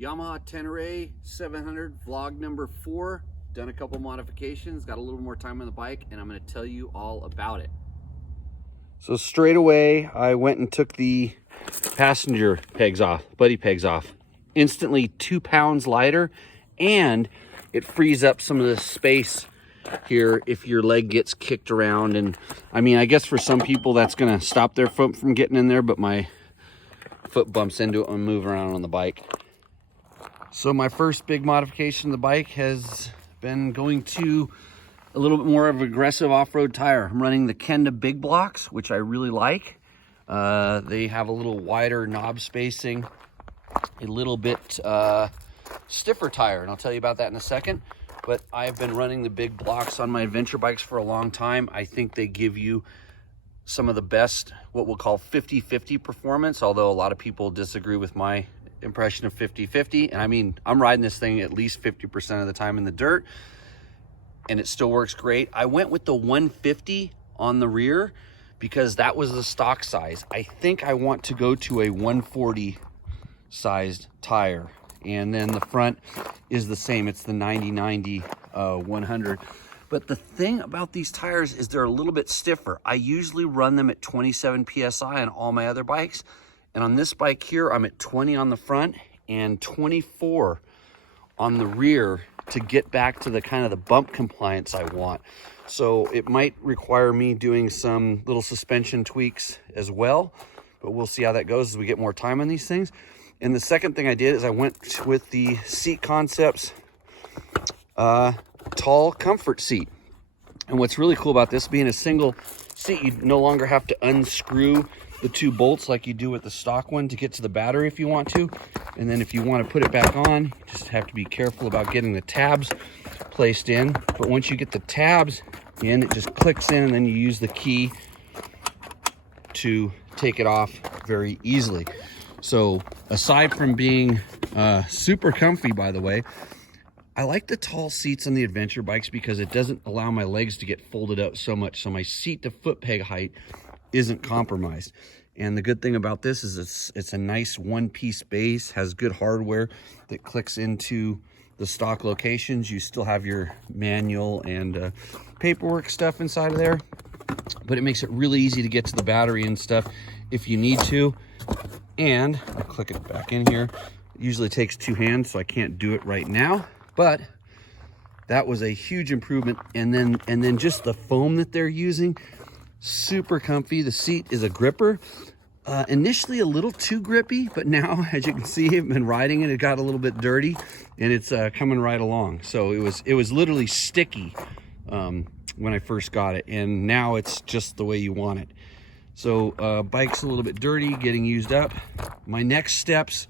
Yamaha Tenere 700 vlog number 4. Done a couple modifications, got a little more time on the bike, and I'm going to tell you all about it. So straight away, I went and took the passenger pegs off, buddy pegs off. Instantly 2 pounds lighter, and it frees up some of the space here if your leg gets kicked around. And I mean, I guess for some people that's going to stop their foot from getting in there, but my foot bumps into it when moving around on the bike. So my first big modification of the bike has been going to a little bit more of an aggressive off-road tire. I'm running the Kenda big blocks, which I really like. They have a little wider knob spacing, a little bit stiffer tire, and I'll tell you about that in a second. But I've been running the big blocks on my adventure bikes for a long time. I think they give you some of the best, what we'll call 50-50 performance, although a lot of people disagree with my impression of 50-50. And I mean, I'm riding this thing at least 50% of the time in the dirt, and it still works great. I went with the 150 on the rear because that was the stock size. I think I want to go to a 140 sized tire, and then the front is the same. It's the 90-90 100. But the thing about these tires is they're a little bit stiffer. I usually run them at 27 PSI on all my other bikes. And on this bike here, I'm at 20 on the front and 24 on the rear to get back to the kind of the bump compliance I want. So it might require me doing some little suspension tweaks as well, but we'll see how that goes as we get more time on these things. And the second thing I did is I went with the Seat Concepts tall comfort seat. And what's really cool about this being a single seat, you no longer have to unscrew the 2 bolts like you do with the stock one to get to the battery if you want to. And then if you want to put it back on, you just have to be careful about getting the tabs placed in. But once you get the tabs in, it just clicks in, and then you use the key to take it off very easily. So aside from being super comfy, by the way, I like the tall seats on the adventure bikes because it doesn't allow my legs to get folded out so much, so my seat to foot peg height isn't compromised. And the good thing about this is it's a nice one-piece base, has good hardware that clicks into the stock locations. You still have your manual and paperwork stuff inside of there, but it makes it really easy to get to the battery and stuff if you need to. And I'll click it back in here. It usually takes 2 hands, so I can't do it right now, but that was a huge improvement. And then just the foam that they're using, super comfy. The seat is a gripper. Initially a little too grippy, but now, as you can see, I've been riding it. It got a little bit dirty, and it's coming right along. So it was literally sticky when I first got it, and now it's just the way you want it. So bike's a little bit dirty, getting used up. My next steps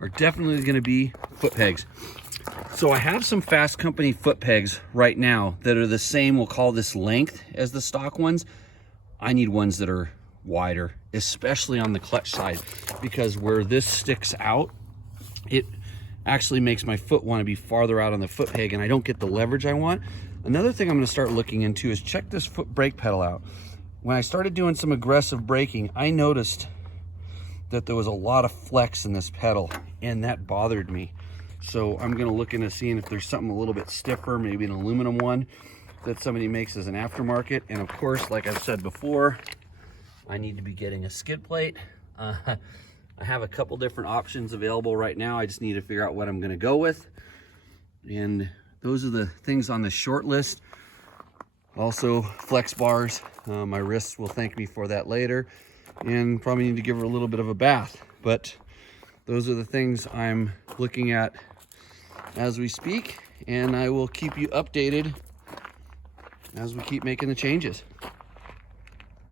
are definitely going to be foot pegs. So I have some Fast Company foot pegs right now that are the same, we'll call this length, as the stock ones. I need ones that are wider, especially on the clutch side, because where this sticks out, it actually makes my foot want to be farther out on the foot peg, and I don't get the leverage I want. Another thing I'm going to start looking into is check this foot brake pedal out. When I started doing some aggressive braking, I noticed that there was a lot of flex in this pedal, and that bothered me. So I'm going to look into seeing if there's something a little bit stiffer, maybe an aluminum one that somebody makes as an aftermarket. And of course, like I've said before, I need to be getting a skid plate. I have a couple different options available right now. I just need to figure out what I'm going to go with. And those are the things on the short list. Also, flex bars. My wrists will thank me for that later. And probably need to give her a little bit of a bath. But those are the things I'm looking at as we speak, and I will keep you updated as we keep making the changes.